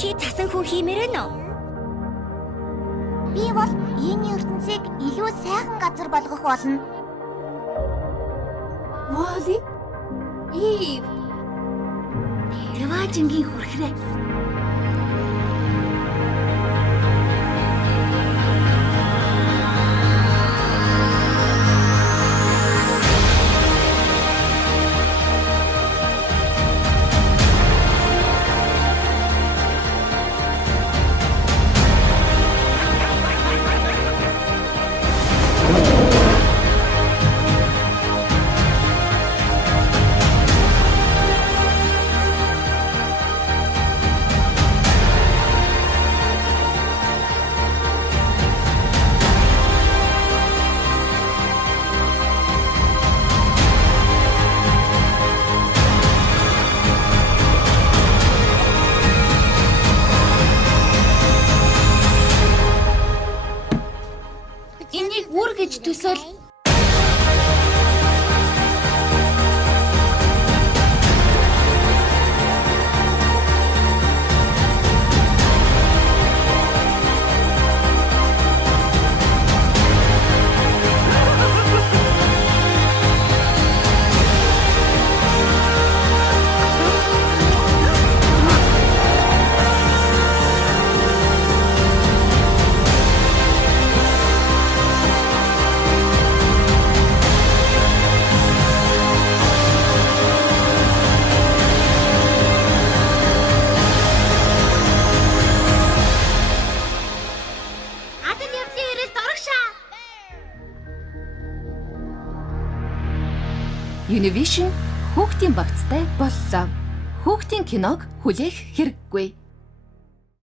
Чи цасан хүн хиймээр байна уу? Би бол энэ ертөнцийг илүү сайхан газар болгох болно. Молли? Ив. Тэрважингийн хүрхрээ. Энийг үр гэж төсөөл. Адан явдлын ирэл дорогшаа. Univision хүүхдийн багцтай боллоо. Хүүхдийн киног хүлээх хэрэггүй.